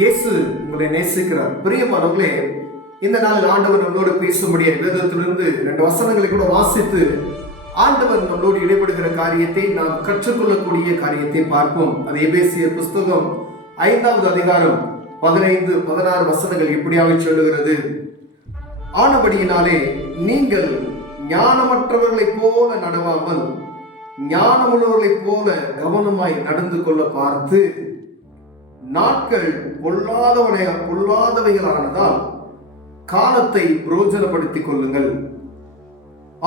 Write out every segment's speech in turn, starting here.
இயேசு உங்களை நேசிக்கிறார். பிரியமானவர்களே, இந்த நாளில் ஆண்டவர் நம்மளோடு பேசும்படிய வேதத்திலிருந்து 2 வசனங்களை கூட வாசித்து ஆண்டவர் நம்மளோடு இடைபடுகிற காரியத்தை நாம் கற்றுக்கொள்ளக்கூடிய காரியத்தை பார்ப்போம். அது எபேசியர் புஸ்தகம் 5வது அதிகாரம் 15-16 வசனங்கள் இப்படியாக சொல்லுகிறது. ஆனபடியினாலே நீங்கள் ஞானமற்றவர்களைப் போல நடவாமல் ஞானமுள்ளவர்களைப் போல கவனமாய் நடந்து கொள்ள பார்த்து, நாட்கள் பொல்லாதவைகளானதால் காலத்தை பிரயோஜனப்படுத்திக் கொள்ளுங்கள்.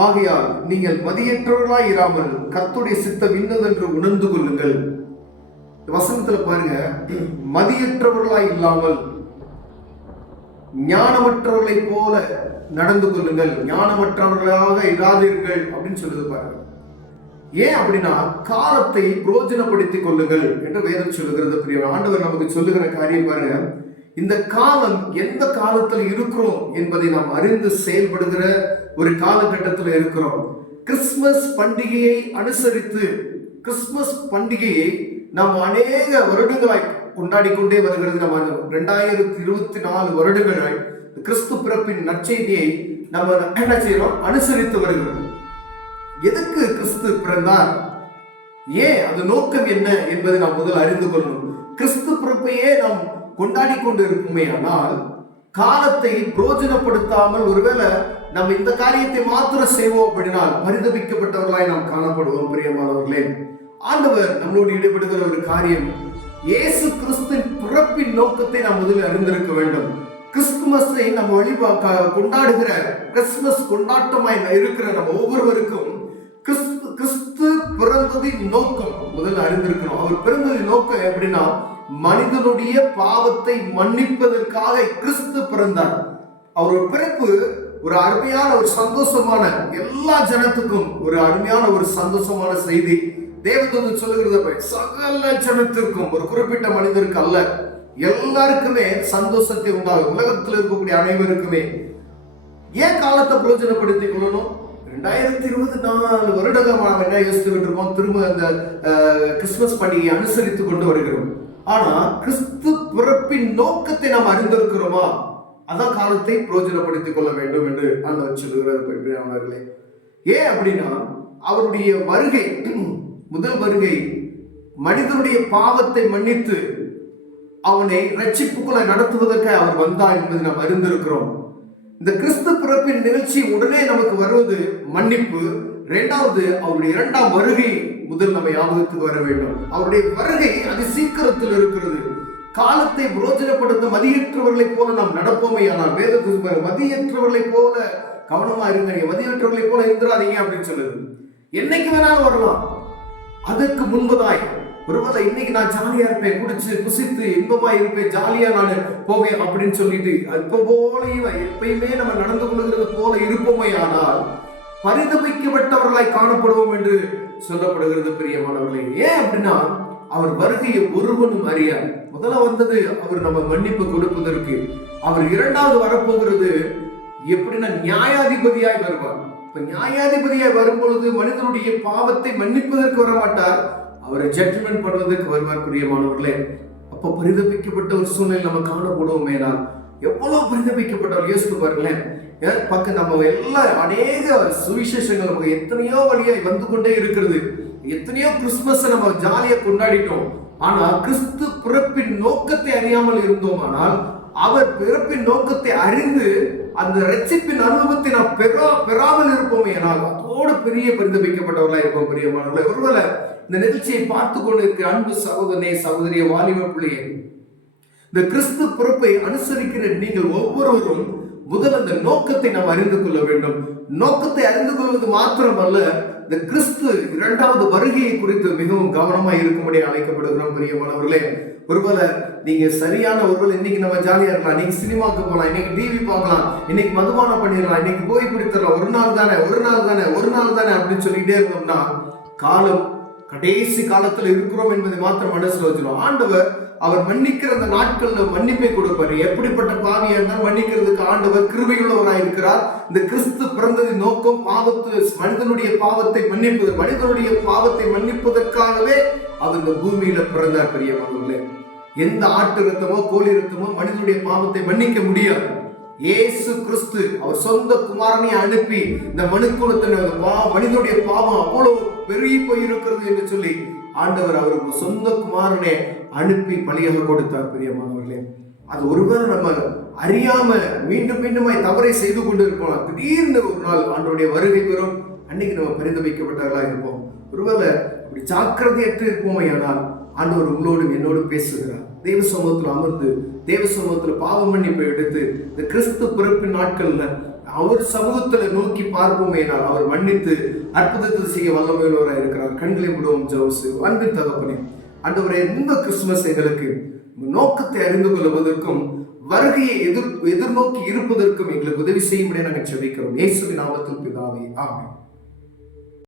ஆகையால் நீங்கள் மதியற்றவர்களாய் இராமல் கர்த்தருடைய சித்தம் இன்னதென்று உணர்ந்து கொள்ளுங்கள். வசனத்துல பாருங்க, மதியற்றவர்களாய் இல்லாமல் ஞானமற்றவர்களைப் போல நடந்து கொள்ளுங்கள், ஞானமற்றவர்களாக இராதீர்கள் அப்படின்னு சொல்லுது பாருங்க. ஏன் அப்படின்னா, காலத்தை பிரயோஜனப்படுத்திக் கொள்ளுங்கள் என்று வேதம் சொல்லுகிறது. பிரிய ஆண்டவர் நமக்கு சொல்லுகிற காரியம் பாருங்க, இந்த காலம் எந்த காலத்தில் இருக்கிறோம் என்பதை நாம் அறிந்து செயல்படுகிற ஒரு காலகட்டத்தில் இருக்கிறோம். கிறிஸ்துமஸ் பண்டிகையை அனுசரித்து கிறிஸ்துமஸ் பண்டிகையை நாம் அநேக வருடங்களாய் கொண்டாடி கொண்டே வருகிறது. நம்ம 2024 வருடங்களாய் கிறிஸ்து பிறப்பின் நற்செய்தியை நம்ம என்ன செய்யறோம்? அனுசரித்து வருகிறோம். எதுக்கு கிறிஸ்து பிறந்தார், ஏன் அது நோக்கம் என்ன என்பதை நாம் முதல் அறிந்து கொள்ளணும். கிறிஸ்து பிறப்பையே நாம் கொண்டாடி கொண்டு இருக்குமே, ஆனால் காலத்தை பிரயோஜனப்படுத்தாமல் ஒருவேளை நம்ம இந்த காரியத்தை மாத்திரம் செய்வோம் அப்படினால் பரிதபிக்கப்பட்டவர்களாய் நாம் காணப்படுவோம். பிரியமானவர்களே, ஆண்டவர் நம்மளோடு ஈடுபடுகிற ஒரு காரியம், இயேசு கிறிஸ்துவின் பிறப்பின் நோக்கத்தை நாம் முதலில் அறிந்திருக்க வேண்டும். கிறிஸ்துமஸை நம்ம கொண்டாடுகிற கிறிஸ்துமஸ் கொண்டாட்டமாய் இருக்கிற நம்ம ஒவ்வொருவருக்கும் கிறிஸ்து பிறந்ததின் நோக்கம் முதல்ல அறிந்திருக்கணும். அவர் பிறந்ததின் நோக்கம் எப்படின்னா, மனிதனுடைய பாவத்தை மன்னிப்பதற்காக கிறிஸ்து பிறந்தார். அவருடைய பிறப்பு ஒரு அருமையான ஒரு சந்தோஷமான, எல்லா ஜனத்துக்கும் ஒரு அருமையான ஒரு சந்தோஷமான செய்தி. தேவதூதன் சொல்லுகிறது, சகல ஜனத்திற்கும், ஒரு குறிப்பிட்ட மனிதருக்கு அல்ல, எல்லாருக்குமே சந்தோஷத்தை உண்டாகும். உலகத்தில் இருக்கக்கூடிய அனைவருக்குமே. ஏன் காலத்தை பிரயோஜனப்படுத்திக் கொள்ளணும்? 2024 வருடங்கள் நாம் என்ன யோசித்துக்கிட்டு இருக்கோம்? திரும்ப அந்த கிறிஸ்துமஸ் பண்டிகையை அனுசரித்து கொண்டு வருகிறோம். ஆனா கிறிஸ்து பிறப்பின் நோக்கத்தை நாம் அறிந்திருக்கிறோமா? அதான் காலத்தை பிரயோஜனப்படுத்திக் கொள்ள வேண்டும் என்று ஆண்டவர் சொல்லுகிறார். ஏன் அப்படின்னா, அவருடைய வருகை, முதல் வருகை மனிதனுடைய பாவத்தை மன்னித்து அவனை ரட்சிப்புக்குள்ள நடத்துவதற்கு அவர் வந்தார் என்பதை நாம் அறிந்திருக்கிறோம். இந்த கிறிஸ்து பிறப்பின் நிகழ்ச்சி உடனே நமக்கு வருவது மன்னிப்பு. 2வது, அவருடைய 2ஆம் வருகை முதல் நம்ம ஞாபகத்துக்கு வர வேண்டும். அவருடைய வருகை அது சீக்கிரத்தில் இருக்கிறது. காலத்தை பிரயோஜனப்படுத்த மதியற்றவர்களைப் போல நாம் நடப்போமே, ஆனால் வேதத்தில் மதியற்றவர்களைப் போல கவனமா இருங்க, மதியற்றவர்களைப் போல இருந்துடாதீங்க அப்படின்னு சொல்லுது. என்னைக்கு வேணாலும் வரலாம். அதற்கு முன்பதாய் ஒருவேளை இன்னைக்கு நான் ஜாலியா இருப்பேன், குடிச்சு புசித்து இன்பமா இருப்பேன், ஜாலியா நான் போவேன் அப்படின்னு சொல்லிட்டு இப்ப போலயும் எப்பயுமே நம்ம நடந்து கொள்கிறது போல இருப்போமே, ஆனால் பரிதபிக்கப்பட்டவர்களாய் காணப்படுவோம் என்று சொல்லப்படுகிறது. பிரியமானவர்களே, ஏன் அப்படின்னா, அவர் வருகையை ஒருவனும் அறியார். முதல்ல வந்தது அவர் நம்ம மன்னிப்பு கொடுப்பதற்கு. அவர் 2வது வரப்போகிறது எப்படின்னா, நியாயாதிபதியாய் வருவார். இப்ப நியாயாதிபதியாய் வரும் பொழுது மனிதனுடைய பாவத்தை மன்னிப்பதற்கு வர மாட்டார், அவரை ஜட்ஜ்மெண்ட் பண்ணுவதற்கு வருவார். பிரியமானவர்களே, அப்ப பரிதபிக்கப்பட்ட ஒரு சூழ்நிலை நம்ம காணப்படுவோமே, நான் எவ்வளவு பரிதபிக்கப்பட்டவர் யோசித்து பாருங்களேன். பக்கம் நம்ம எல்லாம் அநேக சுவிசேஷங்கள் நமக்கு எத்தனையோ வழியாய் வந்து கொண்டே இருக்கிறது. எத்தனையோ கிறிஸ்துமஸ் நம்ம ஜாலியா கொண்டாடிட்டோம். ஆனா கிறிஸ்து பிறப்பின் நோக்கத்தை அறியாமல் இருந்தோம். ஆனால் அவர் பிறப்பின் நோக்கத்தை அறிந்து அந்த ரட்சிப்பின் அனுபவத்தை நாம் பெறாமல் இருப்போமே, ஆனால் அதோடு பெரிய பரிதபிக்கப்பட்டவர்களா இருப்போம். பிரியமானவர்களே, ஒருவேளை இந்த நிகழ்ச்சியை பார்த்து கொண்டு இருக்கிற அன்பு சகோதரனே, சகோதரிய, வாலிப பிள்ளையே, இந்த கிறிஸ்து பிறப்பை அனுசரிக்கிற நீங்கள் ஒவ்வொருவரும் முதல் அந்த நோக்கத்தை நாம் அறிந்து கொள்ள வேண்டும். நோக்கத்தை அறிந்து கொள்வது மாத்திரமல்ல, இந்த கிறிஸ்து 2வது வருகையை குறித்து மிகவும் கவனமாக இருக்கும்படி அழைக்கப்படுகிறோம். பிரியமானவர்களே, ஒருவேளை நீங்க சரியான, ஒருவேளை இன்னைக்கு நம்ம ஜாலியா இருக்கலாம், இன்னைக்கு சினிமாவுக்கு போகலாம், இன்னைக்கு டிவி பார்க்கலாம், இன்னைக்கு மதுபானம் பண்ணிடலாம், இன்னைக்கு போய் பிடித்தரலாம், ஒரு நாள் தானே அப்படின்னு சொல்லிட்டே இருந்தோம்னா, காலம் கடைசி காலத்தில் இருக்கிறோம் என்பதை மாத்திரம் மனசுல வச்சிடும். ஆண்டவர் அவர் மன்னிக்கிற அந்த நாட்கள்ல மன்னிப்பை கொடுப்பாரு. எப்படிப்பட்ட பாவியா இருந்தாலும் மன்னிக்கிறதுக்கு ஆண்டவர் கிருபையுள்ளவராய் இருக்கிறார். இந்த கிறிஸ்து பிறந்ததின் நோக்கம் மனிதனுடைய பாவத்தை மன்னிப்பது, மனிதனுடைய பாவத்தை மன்னிப்பதற்காகவே அவர் இந்த பூமியில பிறந்தார். பிரியமானவர்களே, எந்த ஆட்டு ரத்தமோ கோழி ரத்தமோ மனிதனுடைய பாவத்தை மன்னிக்க முடியாது. இயேசு கிறிஸ்து அவர் சொந்த குமாரனை அனுப்பி இந்த மனுக்குலத்தின் மனிதனுடைய பாவம் அவ்வளவு பெருகி போயிருக்கிறது என்று சொல்லி ஆண்டவர் அவருக்கு சொந்த குமாரனை அனுப்பி பலியாக கொடுத்தார். பிரியமானவர்களே, அது ஒருவேளை நம்ம அறியாம மீண்டும் மீண்டுமாய் தவறை செய்து கொண்டு இருப்போம். திடீர்னு ஒரு நாள் ஆண்டவருடைய வருகை வரும், அன்னைக்கு நம்ம பரிந்துரைக்கப்பட்டவர்களா இருப்போம். ஒருவேளை அப்படி ஜாக்கிரதையற்று இருப்போமே ஆனால் ஆண்டவர் உங்களோடும் என்னோடும் பேசுகிறார். தேவ சமூகத்தில் அமர்ந்து தேவ சமூகத்தில் பாவ மன்னிப்பை எடுத்து இந்த கிறிஸ்து பிறப்பின் நாட்கள்ல அவர் சமூகத்துல நோக்கி பார்ப்போமேனால் அவர் மன்னித்து அற்புதத்தை செய்ய வல்லமையுள்ளவராக இருக்கிறார். கண்களை விடுவோம். ஜெபம். அன்பின் தகப்பனே, ஆண்டவரே, இந்த கிறிஸ்துமஸ் எங்களுக்கு நோக்கத்தை அறிந்து கொள்வதற்கும் வருகையை எதிர்நோக்கி இருப்பதற்கும் எங்களுக்கு உதவி செய்யும்படியாக நாங்கள் ஜெபிக்கிறோம். இயேசுவின் நாமத்தில் பிதாவே, ஆமென்.